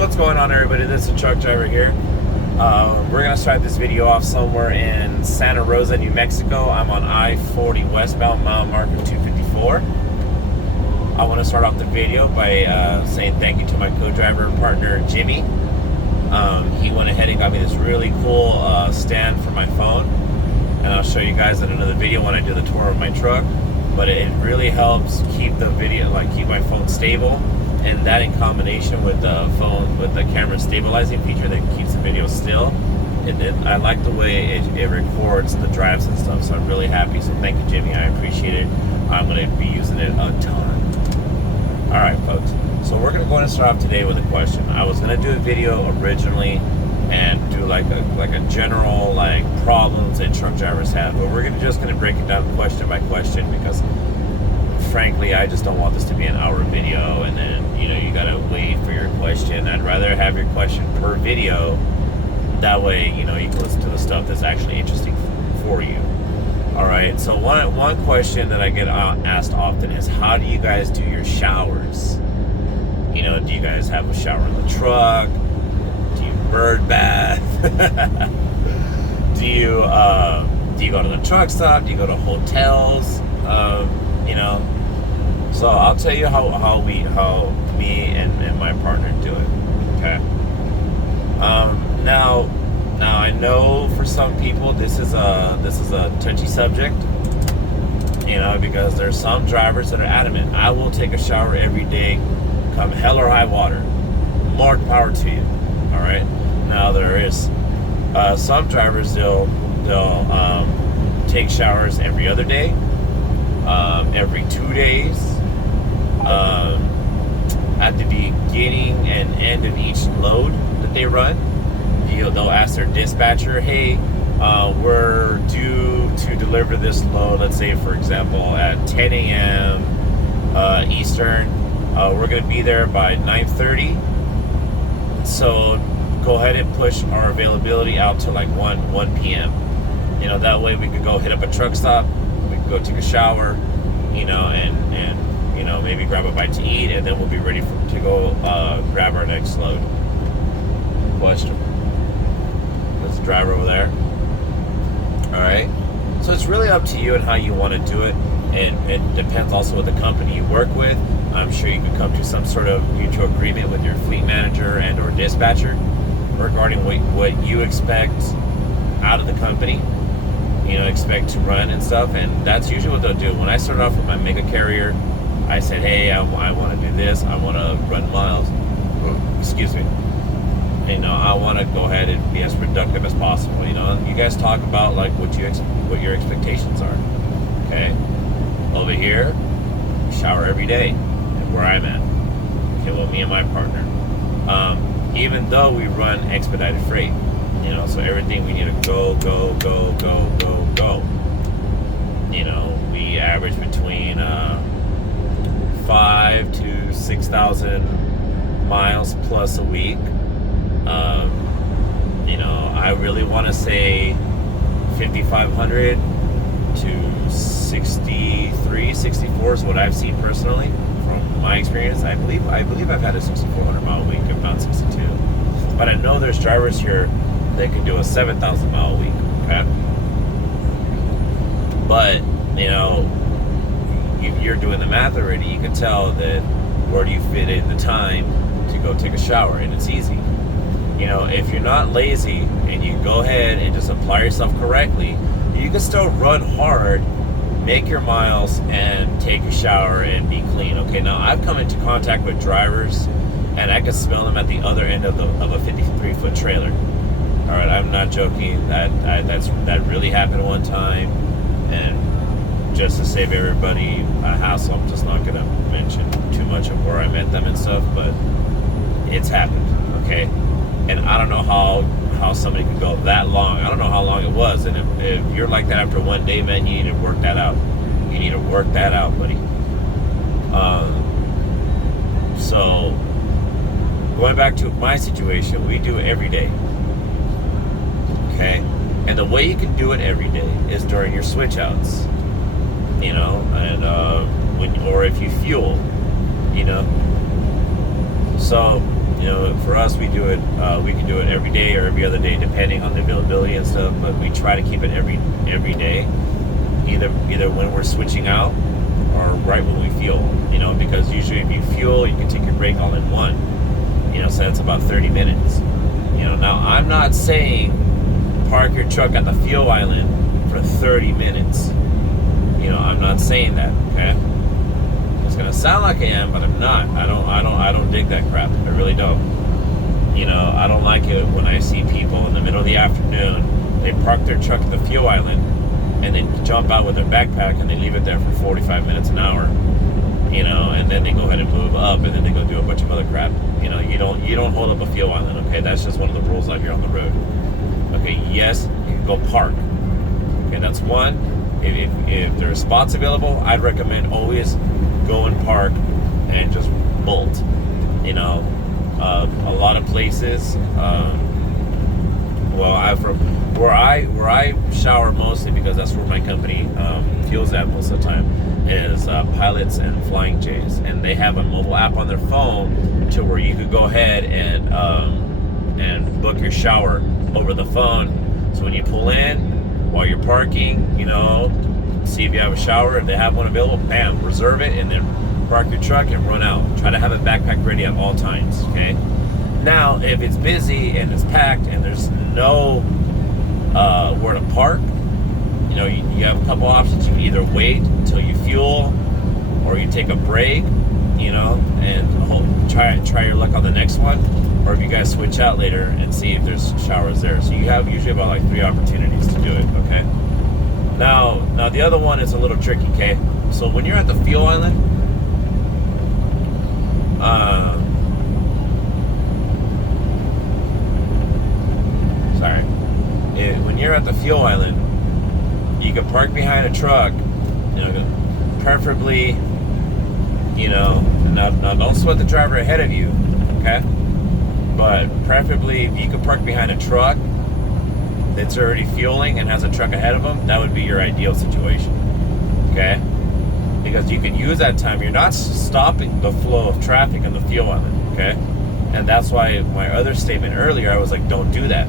What's going on, everybody? This is a truck driver here. We're going to start this video off somewhere in Santa Rosa, New Mexico. I'm on I-40 westbound, mile marker 254. I want to start off the video by saying thank you to my co-driver partner, Jimmy. He went ahead and got me this really cool stand for my phone. And I'll show you guys in another video when I do the tour of my truck. But it really helps keep the video, keep my phone stable. And that in combination with the phone, with the camera stabilizing feature that keeps the video still, I like the way it records the drives and stuff, so I'm really happy. So thank you, Jimmy, I appreciate it. I'm going to be using it a ton. Alright, folks, so we're going to go and start off today with a question. I was going to do a video originally and do like a general problems that truck drivers have, but we're just going to break it down question by question, because frankly, I just don't want this to be an hour video and then, you gotta wait for your question. I'd rather have your question per video. That way, you can listen to the stuff that's actually interesting for you. Alright, so one question that I get asked often is, how do you guys do your showers? Do you guys have a shower in the truck? Do you bird bath? Do you go to the truck stop? Do you go to hotels? So I'll tell you how me and my partner do it. Okay. Now I know for some people this is a touchy subject. Because there's some drivers that are adamant. I will take a shower every day, come hell or high water. More power to you. All right. Now there is some drivers they'll take showers every other day. Every 2 days, at the beginning and end of each load that they run, they'll ask their dispatcher, hey, we're due to deliver this load, let's say for example at 10 a.m. Eastern, we're going to be there by 9:30, so go ahead and push our availability out to 1 p.m. That way we could go hit up a truck stop, we could go take a shower, and maybe grab a bite to eat, and then we'll be ready to go grab our next load. Question. There's a driver over there. Alright. So it's really up to you and how you want to do it, and it depends also what the company you work with. I'm sure you can come to some sort of mutual agreement with your fleet manager and or dispatcher regarding what you expect out of the company. Expect to run and stuff, and that's usually what they'll do. When I started off with my mega carrier, I said, hey, I want to do this, I want to run miles, excuse me, I want to go ahead and be as productive as possible. You guys talk about what your expectations are. Okay, over here, shower every day, and where I'm at. Okay, well, me and my partner, even though we run expedited freight, so everything we need to go. We average between 5,000 to 6,000 miles plus a week. I really want to say 5,500 to 63, 64 is what I've seen personally from my experience. I believe I've had a 6,400 mile a week, if not 62. But I know there's drivers here that can do a 7,000 mile a week, okay? But, you're doing the math already. You can tell that where do you fit in the time to go take a shower, and it's easy. If you're not lazy and you go ahead and just apply yourself correctly, you can still run hard, make your miles, and take a shower and be clean. Okay, now I've come into contact with drivers, and I can smell them at the other end of a 53-foot trailer. All right, I'm not joking. That really happened one time, and just to save everybody a hassle, I'm just not gonna mention too much of where I met them and stuff, but it's happened. Okay, and I don't know how somebody could go that long. I don't know how long it was, and if you're like that after one day, man, you need to work that out. You need to work that out, buddy. So going back to my situation, we do it every day. Okay, and the way you can do it every day is during your switch outs, and or if you fuel, So You know, for us, we do it. We can do it every day or every other day, depending on the availability and stuff. But we try to keep it every day, either when we're switching out or right when we fuel. You know, because usually if you fuel, you can take your break all in one. You know, so that's about 30 minutes. You know, now I'm not saying park your truck at the fuel island for 30 minutes. You know, I'm not saying that. Okay. It's gonna sound like I am, but I'm not. I don't dig that crap. I really don't. You know, I don't like it when I see people in the middle of the afternoon, they park their truck at the fuel island and then jump out with their backpack and they leave it there for 45 minutes an hour. You know, and then they go ahead and move up and then they go do a bunch of other crap. You know, you don't hold up a fuel island, okay? That's just one of the rules out here on the road. Okay, yes, you can go park. Okay, that's one. If there are spots available, I'd recommend always go and park and just bolt. You know, a lot of places. Well, from where I shower mostly, because that's where my company fuels at most of the time, is Pilots and Flying J's, and they have a mobile app on their phone to where you could go ahead and book your shower over the phone. So when you pull in, while you're parking, you know, see if you have a shower. If they have one available, bam, reserve it, and then park your truck and run out. Try to have it backpack ready at all times, okay? Now, if it's busy and it's packed and there's no where to park, you know, you have a couple options. You can either wait until you fuel, or you take a break, you know, and try your luck on the next one, or if you guys switch out later and see if there's showers there. So you have usually about like 3 opportunities to do it, okay? Now the other one is a little tricky, okay? So when you're at the fuel island, when you're at the fuel island, you can park behind a truck, you know, preferably, you know, now don't sweat the driver ahead of you, okay? But preferably, if you could park behind a truck that's already fueling and has a truck ahead of them, that would be your ideal situation, okay? Because you can use that time. You're not stopping the flow of traffic on the fuel island, okay? And that's why my other statement earlier, I was like, don't do that,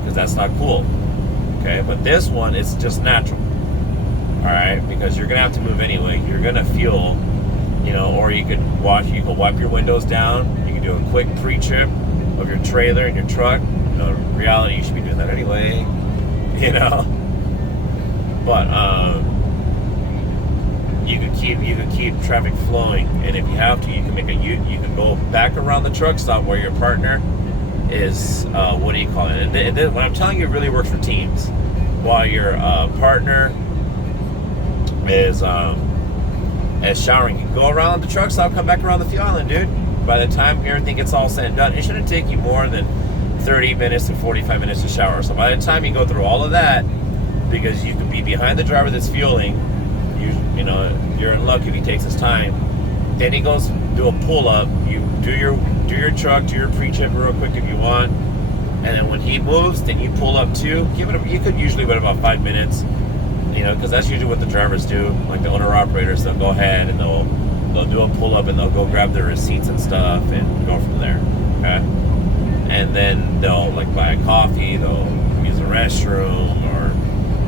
because that's not cool, okay? But this one, it's just natural, all right? Because you're gonna have to move anyway. You're gonna fuel, you know, or you could wipe your windows down. You can do a quick pre-trip of your trailer and your truck. You know, in reality, you should be doing that anyway, you know. But you can keep traffic flowing, and if you have to, you can go back around the truck stop where your partner is. What do you call it? And what I'm telling you, it really works for teams. While your partner is showering, you can go around the truck stop, come back around the fuel island, dude. By the time everything gets all said and done, it shouldn't take you more than 30 minutes to 45 minutes to shower. So by the time you go through all of that, because you can be behind the driver that's fueling, you know, you're in luck if he takes his time. Then he goes do a pull up. You do your truck, do your pre-trip real quick if you want, and then when he moves, then you pull up too. You could usually wait about 5 minutes, you know, because that's usually what the drivers do. Like the owner operators, they'll go ahead and they'll do a pull up and they'll go grab their receipts and stuff and go from there, okay? And then they'll like buy a coffee, they'll use a restroom, or,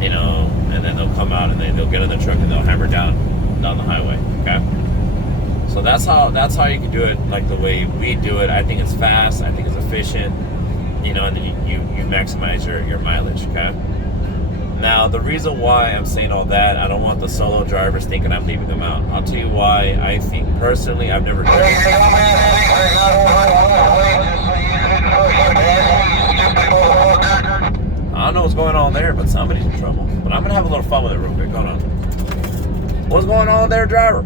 you know, and then they'll come out and they'll get in the truck and they'll hammer down the highway, okay? So that's how you can do it, like the way we do it. I think it's fast, I think it's efficient, you know, and then you maximize your mileage, okay? Now, the reason why I'm saying all that, I don't want the solo drivers thinking I'm leaving them out. I'll tell you why. I think personally, I've never driven. I don't know what's going on there, but somebody's in trouble. But I'm gonna have a little fun with it real quick. Hold on. What's going on there, driver?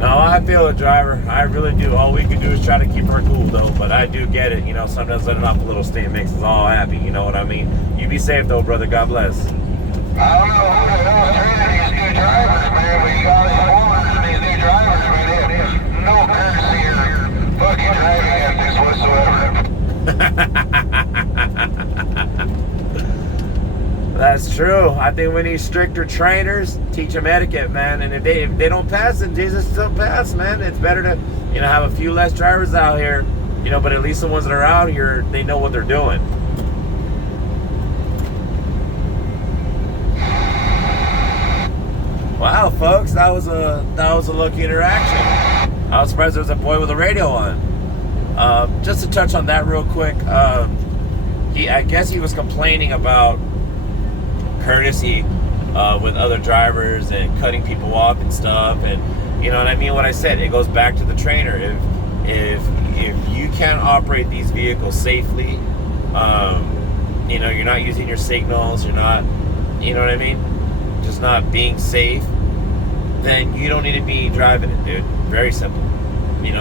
No, I feel it, driver. I really do. All we can do is try to keep her cool, though. But I do get it. You know, sometimes letting off a little steam makes us all happy. You know what I mean? You be safe, though, brother. God bless. I don't know who the hell's training these new drivers, man, but you got That's true. I think we need stricter trainers. Teach them etiquette, man. And if they don't pass, then Jesus still pass, man. It's better to have a few less drivers out here, but at least the ones that are out here, they know what they're doing. Wow, folks, that was a lucky interaction. I was surprised there was a boy with a radio on. Just to touch on that real quick, I guess he was complaining about courtesy with other drivers and cutting people off and stuff, and you know what I mean. What I said, it goes back to the trainer. If you can't operate these vehicles safely, you're not using your signals, you're not, you know what I mean, just not being safe, then you don't need to be driving it, dude. Very simple.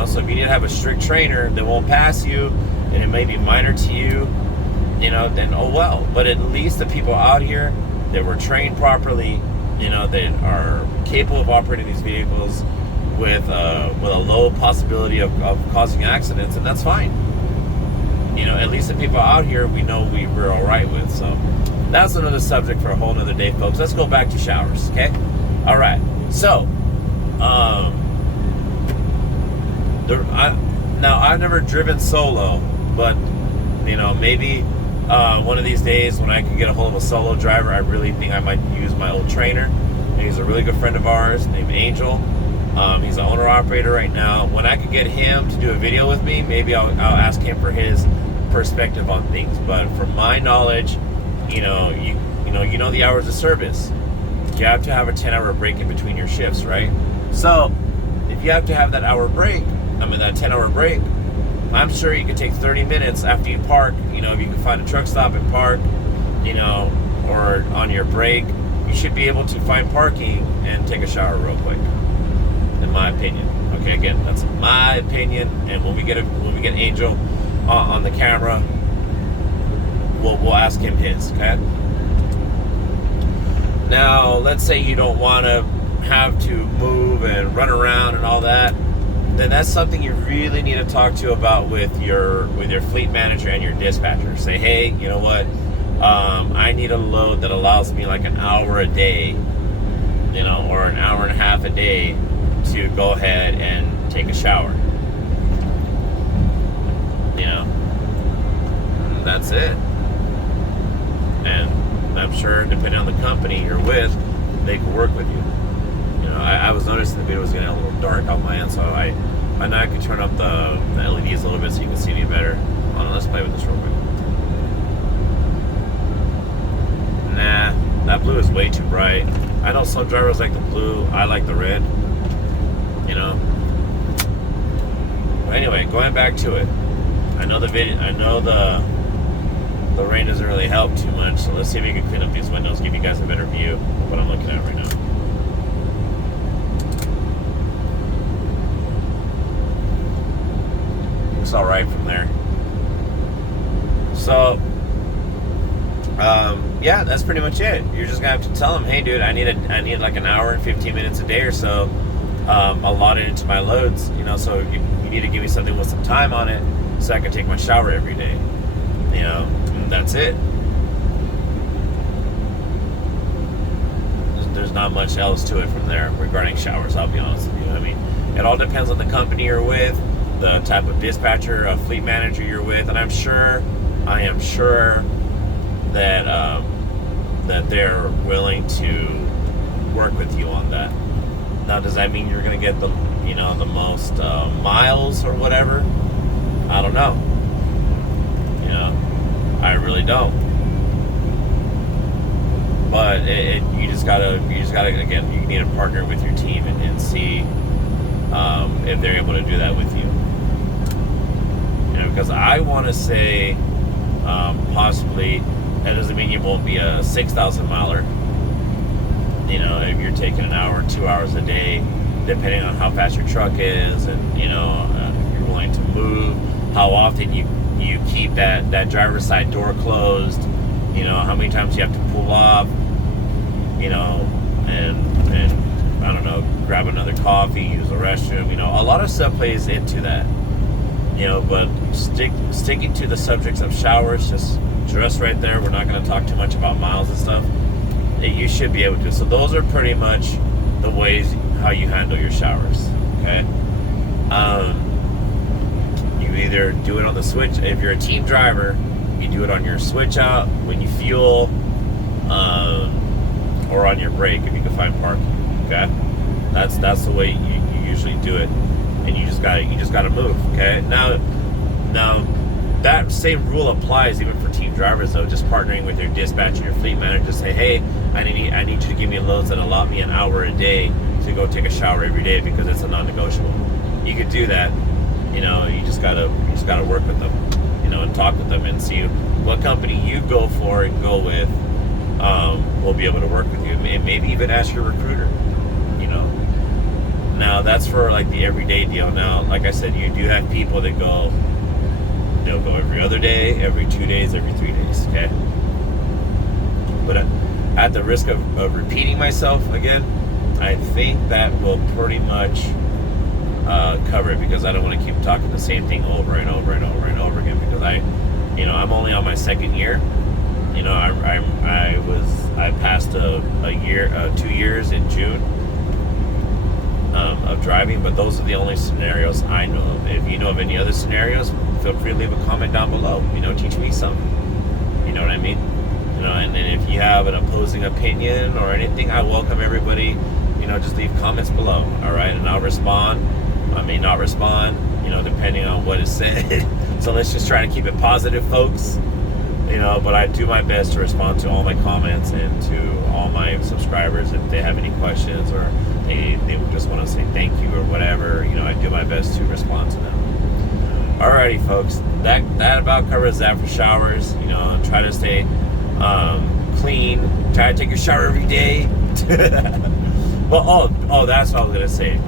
So if you need to have a strict trainer that won't pass you, and it may be minor to you, then oh well. But at least the people out here that were trained properly, that are capable of operating these vehicles with a low possibility of causing accidents, and that's fine. At least the people out here we know we're all right with. So that's another subject for a whole nother day, folks. Let's go back to showers, okay? All right. So, now I've never driven solo, but maybe one of these days when I can get a hold of a solo driver, I really think I might use my old trainer. He's a really good friend of ours named Angel. He's an owner-operator right now. When I could get him to do a video with me, maybe I'll ask him for his perspective on things. But from my knowledge, you know the hours of service. You have to have a 10-hour break in between your shifts, right? So if you have to have that 10-hour break, I'm sure you could take 30 minutes after you park. If you can find a truck stop and park, or on your break, you should be able to find parking and take a shower real quick, in my opinion. Okay, again, that's my opinion. And when we get Angel on the camera, we'll ask him his. Okay. Now, let's say you don't want to have to move and run around and all that. Then that's something you really need to talk to about with your fleet manager and your dispatcher. Say, hey, you know what? I need a load that allows me like an hour a day, or an hour and a half a day to go ahead and take a shower. That's it. And I'm sure, depending on the company you're with, they can work with you. I was noticing the video was getting a little dark on my end, so I could turn up the LEDs a little bit so you can see me better. Hold on, let's play with this real quick. Nah, that blue is way too bright. I know some drivers like the blue. I like the red. But anyway, going back to it. I know the rain doesn't really help too much, so let's see if we can clean up these windows, give you guys a better view of what I'm looking at right now. Looks all right from there. So, yeah, that's pretty much it. You're just gonna have to tell them, hey, dude, I need like an hour and 15 minutes a day or so, allotted into my loads. So you need to give me something with some time on it, so I can take my shower every day. And that's it. There's not much else to it from there regarding showers, I'll be honest with you. It all depends on the company you're with, the type of dispatcher, a fleet manager you're with, and I am sure that that they're willing to work with you on that. Now, does that mean you're going to get the most miles or whatever? I don't know. I really don't. But you just gotta again, you need to partner with your team and see if they're able to do that with you. Because I want to say possibly that doesn't mean you won't be a 6,000 miler. If you're taking an hour, 2 hours a day, depending on how fast your truck is, and if you're willing to move, how often you keep that driver's side door closed, how many times you have to pull off, and I don't know, grab another coffee, use the restroom, a lot of stuff plays into that, but sticking to the subjects of showers, just just right there. We're not going to talk too much about miles and stuff. You should be able to. So those are pretty much the ways how you handle your showers. Okay. You either do it on the switch. If you're a team driver, you do it on your switch out when you fuel, or on your brake if you can find parking. Okay. That's the way you usually do it, and you just gotta move. Okay. Now that same rule applies even for team drivers though. Just partnering with your dispatcher and your fleet manager, say, hey, I need you to give me loads that allot me an hour a day to go take a shower every day because it's a non-negotiable. You could do that. You know, you just gotta work with them, you know, and talk with them and see what company you go for and go with. Will be able to work with you, and maybe even ask your recruiter. You know, now that's for like the everyday deal. Now, like I said, you do have people that they'll go every other day, every 2 days, every 3 days. Okay, but at the risk of repeating myself again, I think that will pretty much cover it, because I don't want to keep talking the same thing over and over and over and over again, because I'm only on my second year. You know, I passed a year, 2 years in June of driving, but those are the only scenarios I know of. If you know of any other scenarios, feel free to leave a comment down below. You know, teach me something. You know what I mean? You know, and if you have an opposing opinion or anything, I welcome everybody. You know, just leave comments below. All right, and I'll respond. I may not respond. You know, depending on what is said. So let's just try to keep it positive, folks. You know, but I do my best to respond to all my comments and to all my subscribers if they have any questions, or they just want to say thank you or whatever. You know, I do my best to respond to them. Alrighty, folks, that about covers that for showers. You know, try to stay clean. Try to take a shower every day. Well, oh, that's what I was gonna say.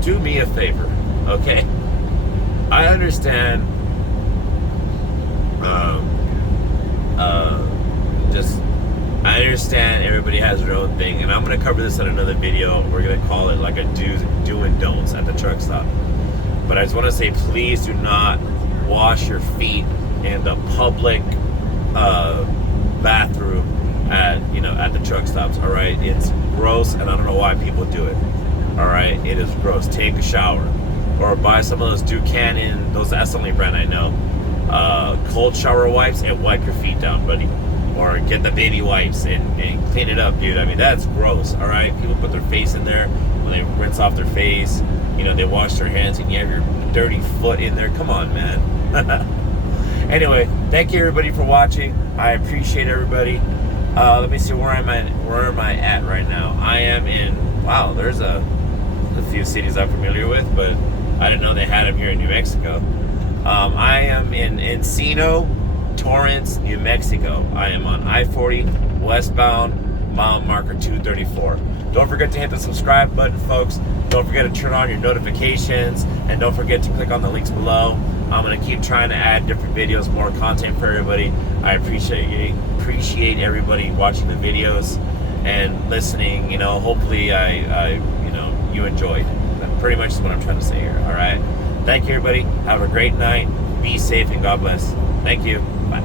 Do me a favor, okay? I understand. I understand everybody has their own thing, and I'm going to cover this in another video. We're going to call it like a do and don'ts at the truck stop. But I just want to say, please do not wash your feet in the public bathroom at the truck stops. All right, it's gross, and I don't know why people do it. All right, it is gross. Take a shower, or buy some of those Buchanan. That's the only brand I know. Cold shower wipes, and wipe your feet down, buddy. Or get the baby wipes and clean it up, dude. I mean, that's gross. All right, people put their face in there when they rinse off their face. You know, they wash their hands, and you have your dirty foot in there. Come on, man. Anyway, thank you everybody for watching. I appreciate everybody. Let me see, where am I at right now? I am in, wow, there's a few cities I'm familiar with, but I didn't know they had them here in New Mexico. I am in Encino, Torrance, New Mexico. I am on I-40 westbound, mile marker 234. Don't forget to hit the subscribe button, folks. Don't forget to turn on your notifications, and don't forget to click on the links below. I'm going to keep trying to add different videos, more content for everybody. I appreciate everybody watching the videos and listening. You know, hopefully you enjoyed. That pretty much is what I'm trying to say here. All right. Thank you, everybody. Have a great night. Be safe, and God bless. Thank you. Bye.